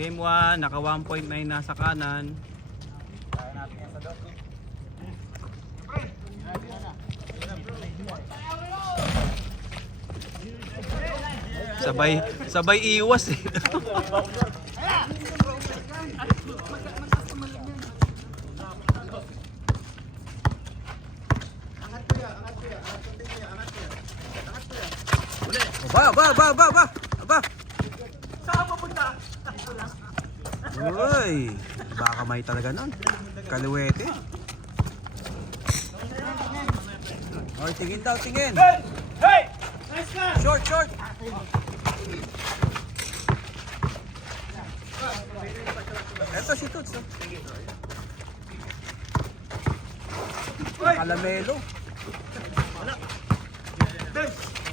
Game 1, naka 1.9 nasa kanan. Kaya natin yan sa dot. Sabay iwas eh. Aba. Saan pupunta? Uy, baka may talaga nun. Kaluwete. Oy, tingin daw, tingin. Hey! Nice ka! Short. Eto si Toots. Oh. Kalamelo.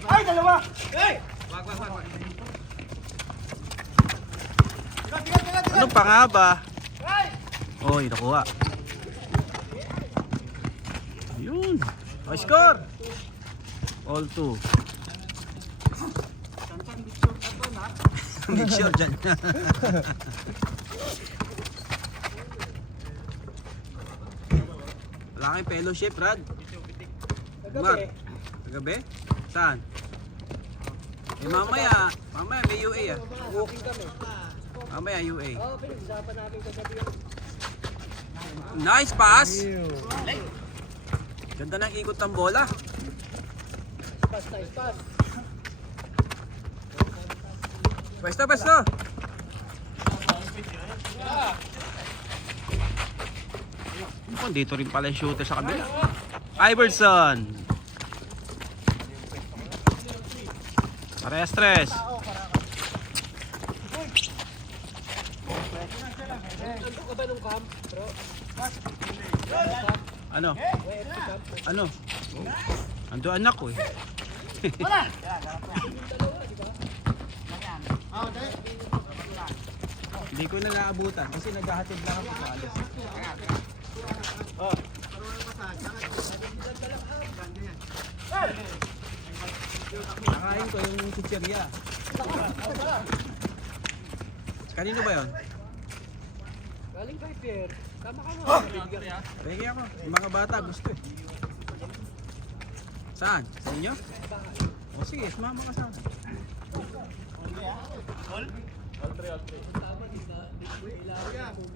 Ay, dalawa! Hey! Anong pangaba? Hey! Oy, nakuha. Yun. Oh, score. All 2. Big shot dyan. Wala kayong fellowship, Rad? Mark, kagabi? Saan? Eh mamaya may UA ah. Walking kami. Mamaya UA. Oo, pinag-usapan namin kagabi. Nice pass! Ganda ng ikot ng bola. Pass. Pwesto! Oh, dito rin pala yung shooter sa kabila. Iverson! Parehas tres. Ando ka ba nung camp, bro? Ano? Ano? Ando anak ko eh. Hindi ko na naabutan kasi naghahatid lang ako sa alas. Nakain ko yung chicheria. Kanino ba yon? Galing kay Pierre. Tama ka nga. Pwede ako. Yung mga bata gusto eh. Saan? Sa inyo? O sige, sumama ka sa akin.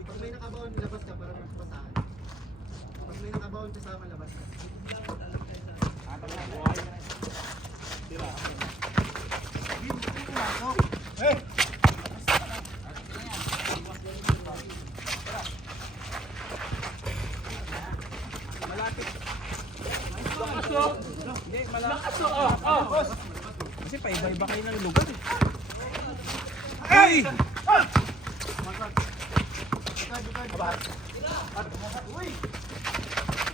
Pag may nakabaon, labas ka para magpasahan. Pag may nakabaon kasama, labas ka. Hey! Malapit. Hindi, malapit. Kasi paiba-iba kayo ng lugar eh. Ay!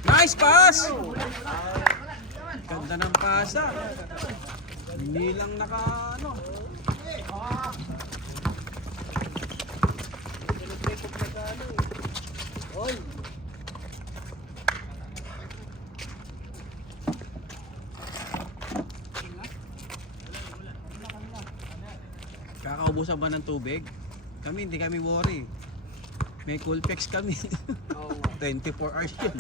Nice pass! Ganda ng pasa. Hindi lang naka ano. Oy, Kakaubusan ba ng tubig? Kami, hindi kami worry. May cool packs kami. 24 hours yun.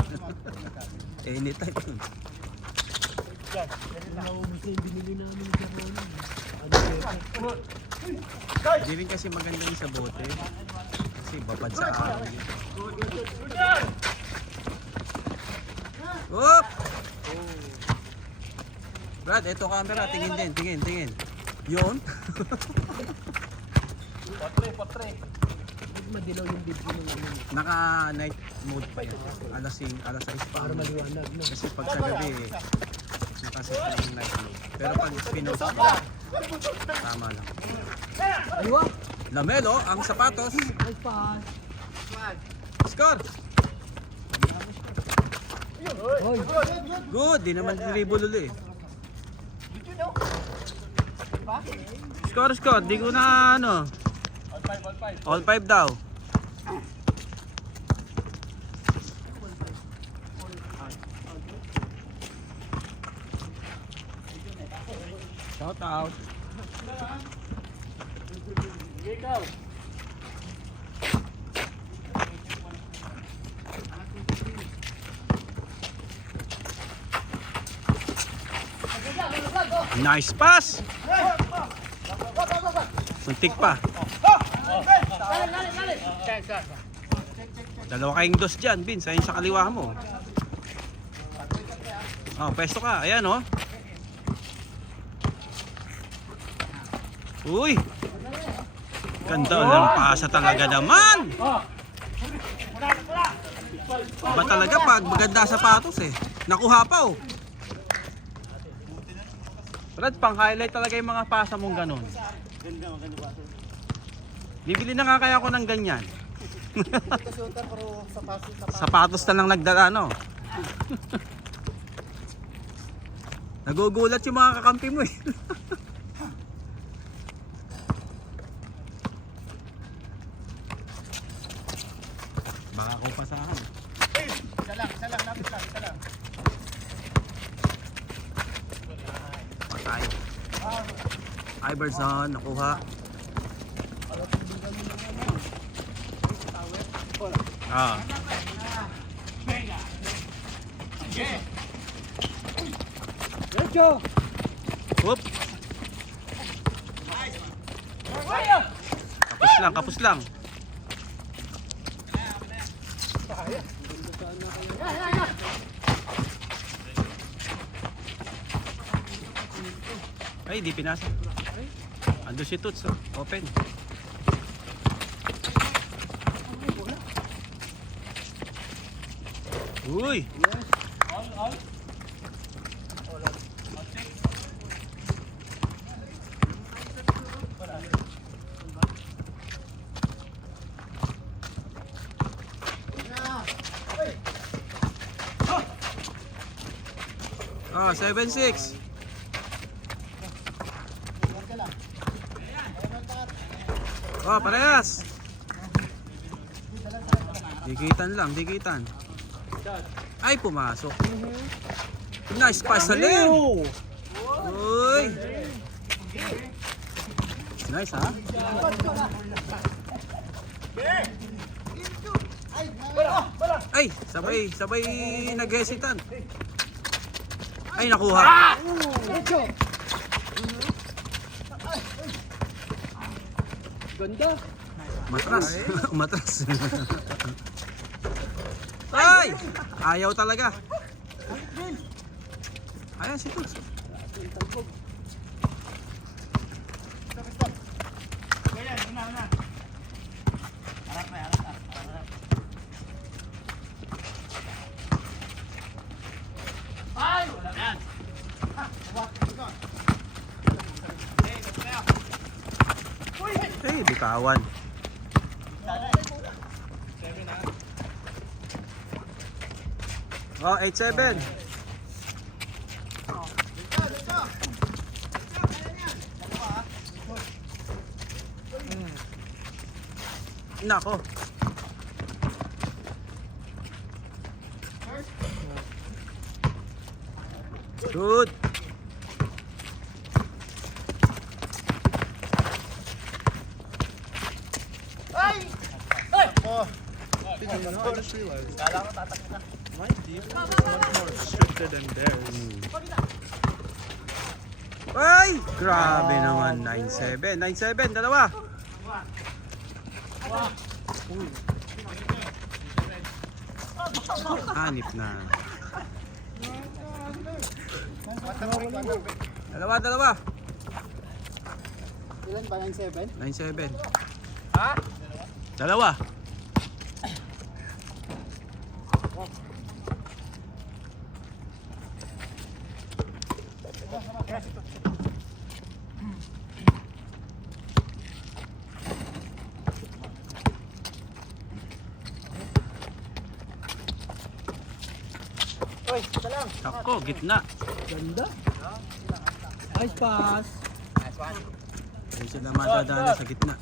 Anytime yun. naubos na yung binili namin sa Rona. Hindi rin kasi maganda yung sa bote. Kasi babad sa araw yun. Whoop! Brad, eto camera. Tingin din. Tingin. Yun. Patre. Madilaw yung video ng ano. Naka night mode pa yun. Alas 6 pa. Para maliwanag na. Kasi pag sa gabi, nakaset na yung night mode. Pero pag pinost, tama lang. Aywa! Lamelo, ang sapatos. Ay, pass. Score! Hoy! Good, di naman dribble ulit. Score, di ko na ano. All 5 daw. Shout out. Nice pass! Muntik pa. Dalawa kayong dos dyan, Vince. Ayun sa kaliwa mo. Oh, pwesto ka. Ayan, oh. Uy! Ganda ng pasa talaga naman! Ba talaga pag maganda sapatos eh. Nakuha pa, oh. Brad, pang-highlight talaga yung mga pasa mong ganun. Bibili na nga kaya ako ng ganyan. Sapatos na lang nagdala, no? Nagugulat yung mga kakampi mo eh. Baka ako pasahan. Isa lang, lapit lang, isa lang. Patay. Iverson, nakuha. Ah. Diretso! Whoop. Kapos lang. Ay, di pinasa. Ando si Toots, oh. Open. Uy! Ah, 7-6. Oh, parehas. Dikitan. Ay, pumasok. Nice pass sa lane. Uy. Nice, ha? Ay, sabay nag-hesitant. Ay, nakuha. Diretso! Ganda! Matras. Ay! Ayaw talaga. Ayan si Toots. Eh, bitawan. Oh, 8-7. Nako. Good. Ay! Grabe naman. 9-7. 9-7. Dalawa. Hanip na. Dalawa. Ilan ba? 9-7? 9-7. Ha? Dalawa. Oy, isa lang. Ako, gitna. Ganda! Nice pass! Ayun sila madadala sa gitna.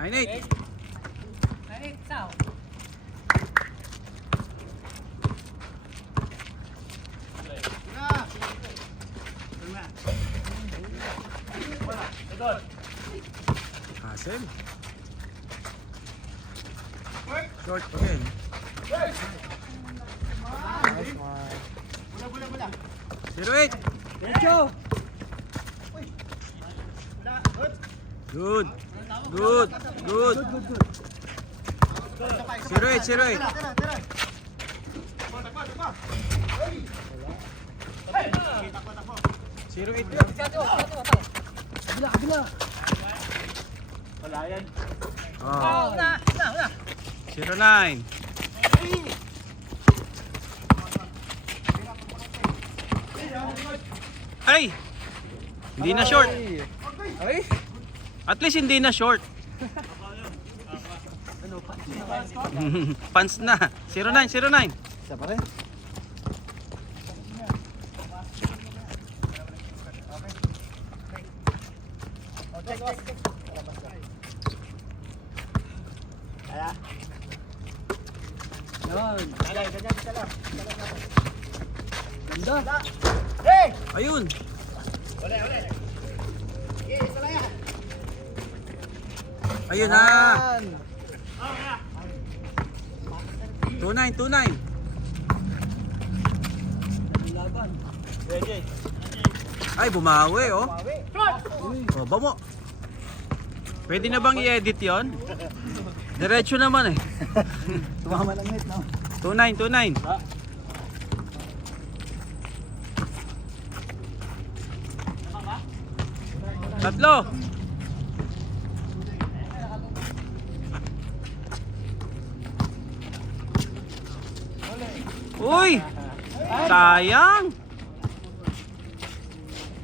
9-8. Hassel. Short again. Bula. 0-8. Medyo! Good. Good. Good. 0-8, 0-8. Tira, tira. 0-8 Kabila, kabila! Wala yan. Oh. 0-9. Ay! Hindi na short. Ay! At least hindi na short. Pants na. 0-9, 0-9. Isa pa rin. Yan! Ganda! Ayun. Ayun na. 2-9, 2-9. Laban! Ay, bumawi oh. Oh, bamo. Pwede na bang i-edit 'yon? Diretso naman eh. Tumama ng net, no? 2-9, 2-9. Tatlo. Uy! Sayang!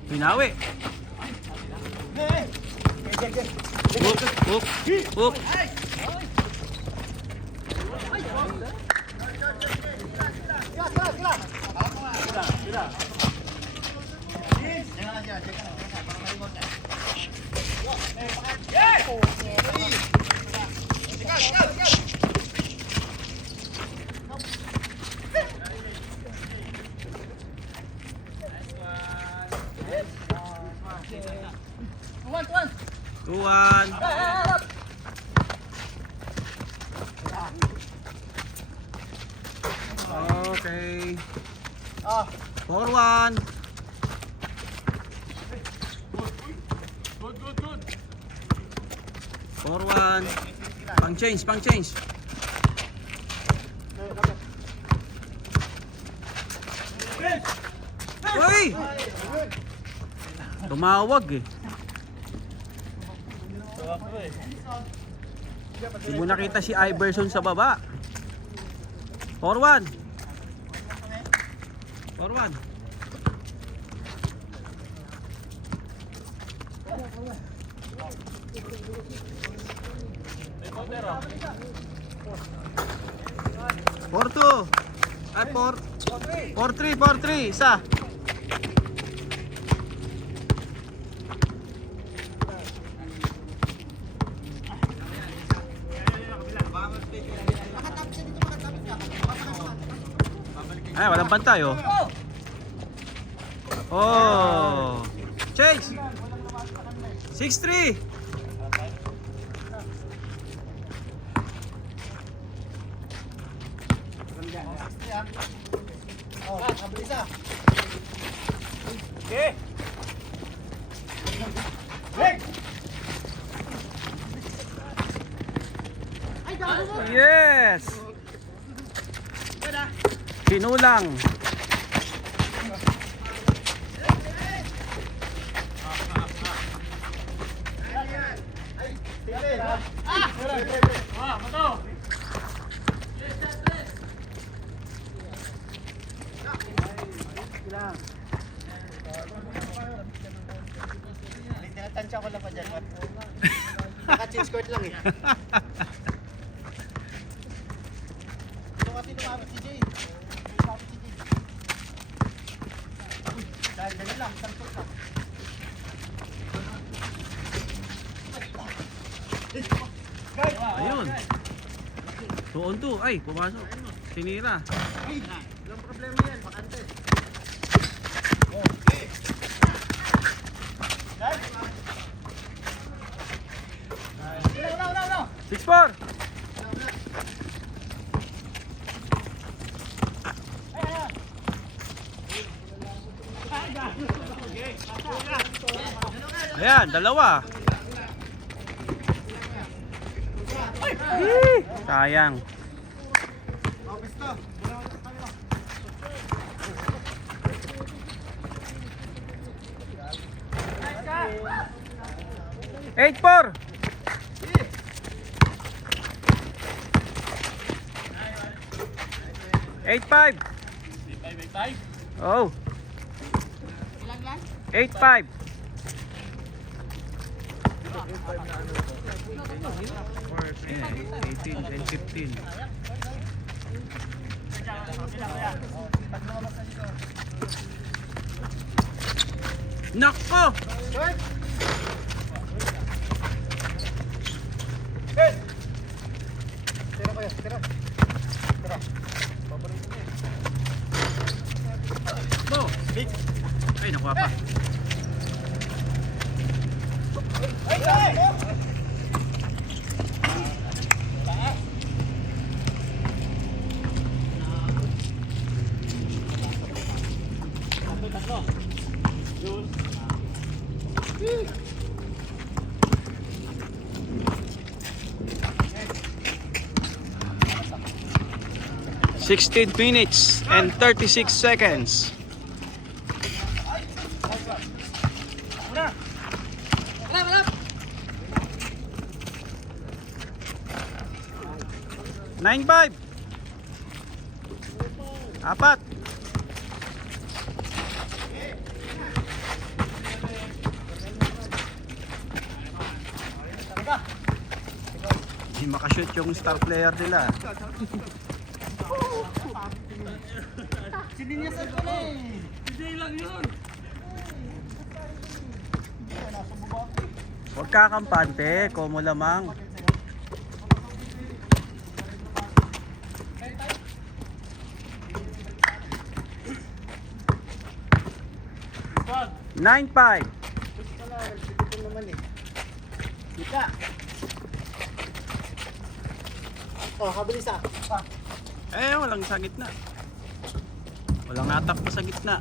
Binawi. Hook, hook, hook. Tuan. Okay. 4-1. Good. 4-1. Pang change, pang change. Uy! Tumawag eh. Hindi mo nakita si Iverson sa baba. 4-1. 4-1. Four two. Ay, 4-3. Isa. Ay, walang bantay oh. Oh. Change. 6-3. Okay. Yes. Kinulang. Tinatansya ko lang pa dyan. Naka-change court lang eh. Ito kasi lumabas si Jay. Dahil dali lang, isang court lang. Ayun. 2-on-2. Ay, pumasok. Sinira. Walang problema yan, bakante. No. 6-4. Ayan, dalawa. Sayang. Office to. 8-4. Eight five. 8-5. Oh. 8-5. Eh, 18 and 15. Nako! Tira ko yan, tira. Bo! Ay, nakuha pa. Yun. 16 minutes and 36 seconds. Nine five. Apat. Hindi makashoot yung star player nila. Sininyasan ko na eh. Hindi lang yun. Huwag kakampante, komo lamang. Pag. 9-5. Ito naman eh. Kita. Oh, kabilis ah. Eh, walang sa gitna. Walang natakbo sa gitna.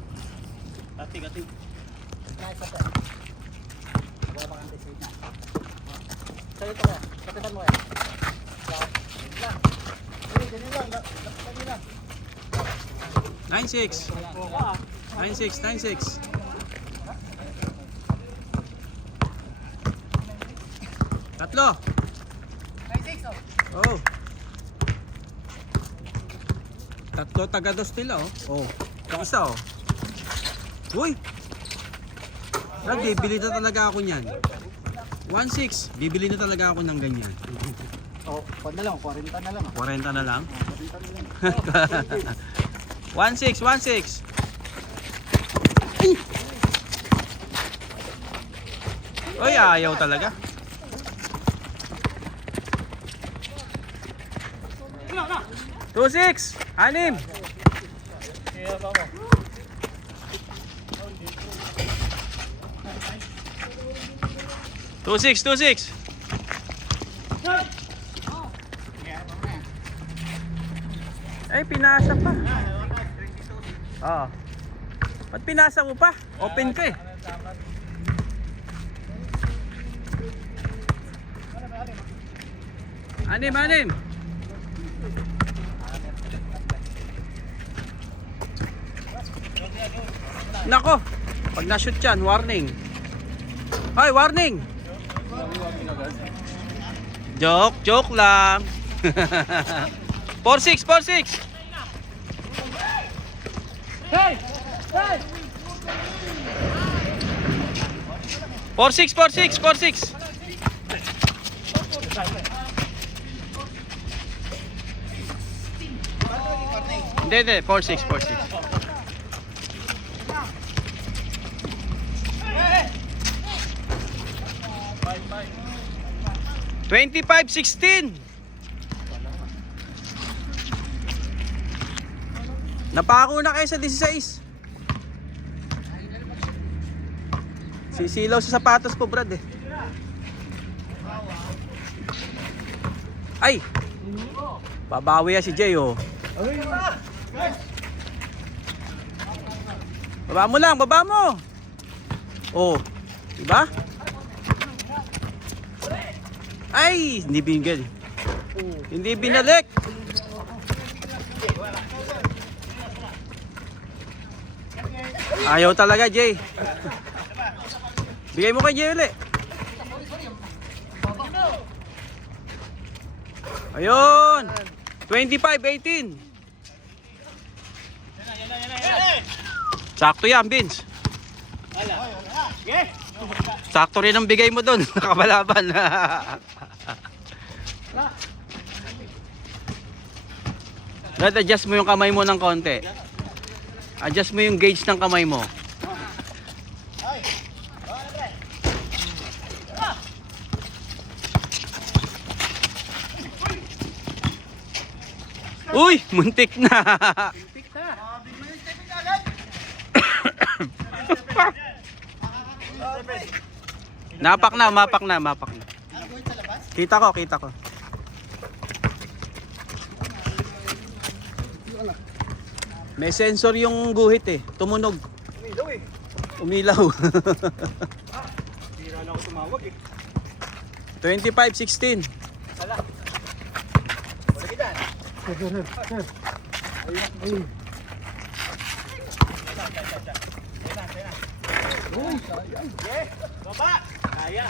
Ati. Nice ate. Wala bang anticipate na. Sa'yo ito kaya. Kapitan mo kaya. Lang. Ganyan lang. Ganyan lang. 9-6. 9-6. Tatlo. 9-6 oh. Oh. Tatlo tagados nila oh. Oh. Yung isa oh. Uy. Bibili na talaga ako niyan. 1-6. Bibili na talaga ako ng ganyan. Oh, 40 na lang. 40 na lang. 40 na lang. 40 na lang. 1-6. Uy, ayaw talaga. Na. 2-6. Anim. Kaya ba mo? Two six. Eh, pinasa pa. Oo. Ba't pinasa mo pa? Open ka eh. Anim. Nako, pag na-shoot yan, warning. Hoy, warning! Joke lang. 4-6. Hey! 4-6. Hindi, 4-6. 25-16. Napako na kayo sa 16. Sisilaw sa sapatos ko, Brad eh. Ay! Babawi ya si Jay oh. Baba mo. Oh, diba? Ay, hindi binigyan. Hindi binalik. Ayaw talaga, Jay. Bigay mo kay Jay ulit. Ayun. 25-18. Sakto yan, Vince. Sakto rin ang bigay mo doon. Nakabalaban. Adjust mo yung kamay mo ng konti. Adjust mo yung gauge ng kamay mo. Uy, muntik na. Mapak na. Kita ko. May sensor yung guhit eh. Tumunog. Umilaw. Bira na ako tumawag eh. 25-16. Baba! Kaya!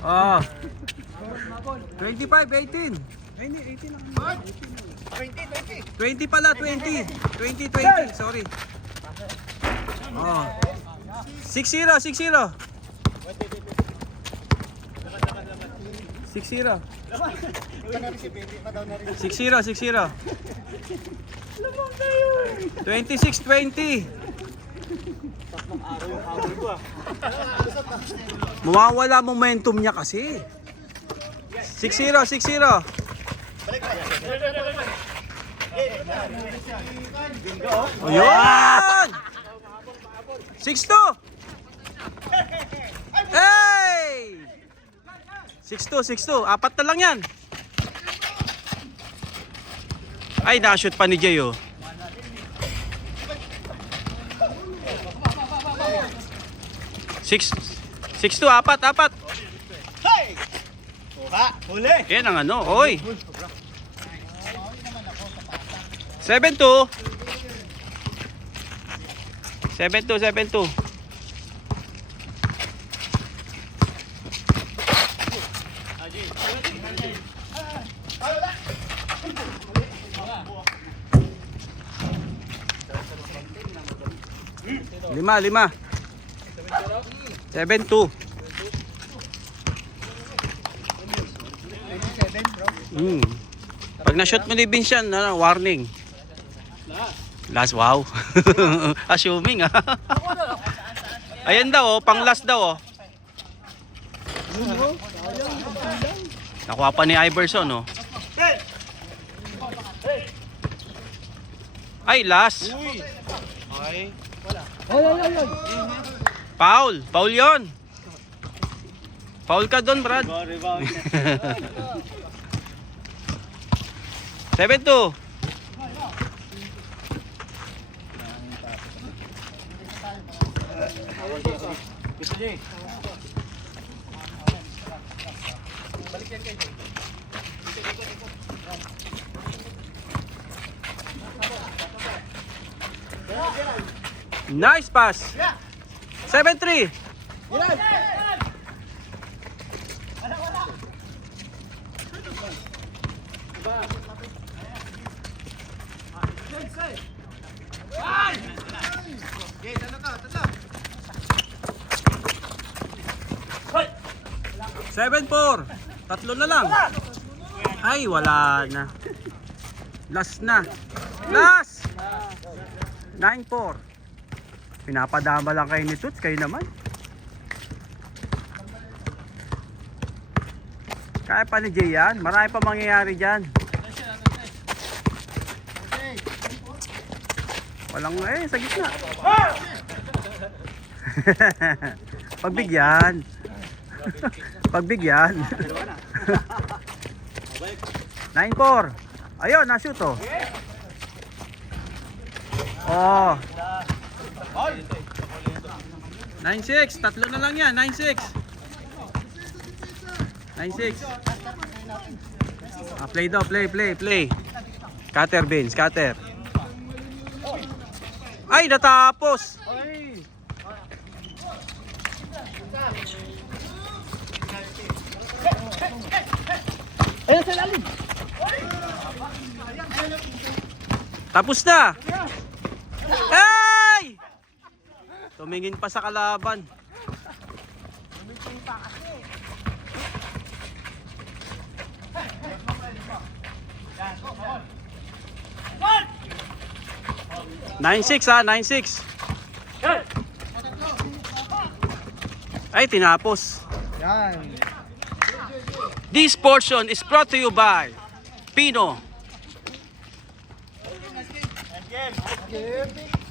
Ah. 25-18. Ay, hindi, 18 lang. 20 pala, 20. 20, sorry. Oh. 6-0. 6-0. 6-0. 26-20. Mawawala momentum niya kasi. 6-0. Ayun! 6-2. Hey! 6-2. Apat na lang yan. Ay, na-shoot pa ni Jay oh. Six, 6-2, apat. Hey! Oha! Huli! Yan ang ano, oy. 7-2. 7-2. Lima. 7-2. Pag na-shoot mo ni Vincent, warning. Last, wow. Assuming ah. Ayan daw oh, pang last daw oh. Nakuha pa ni Iverson oh. Ay, last. Ay. Foul yun. Foul ka doon, Brad. Rebound. 7-2. Nice pass. 7-3. Seven, 4. Tatlo na lang. Ay, wala na. Last na. Last! 9-4. Pinapadama lang kayo ni Toots. Kayo naman. Kaya pa ni Jay yan. Marami pa mangyayari dyan. Walang sa gitna. Pagbigyan. Pagbigyan. 9-4. Ayun, na-shoot oh. Oh. 9-6, tatlo na lang yan, 9-6. 9-6. Ah, play daw, play. Cutter, Vince, cutter. Ay, natapos. Ayun sa lalim. Tapos na. Ay! Tumingin pa sa kalaban. Nine six ha, 9-6. Ay, tinapos. Yan. This portion is brought to you by Pino. Game.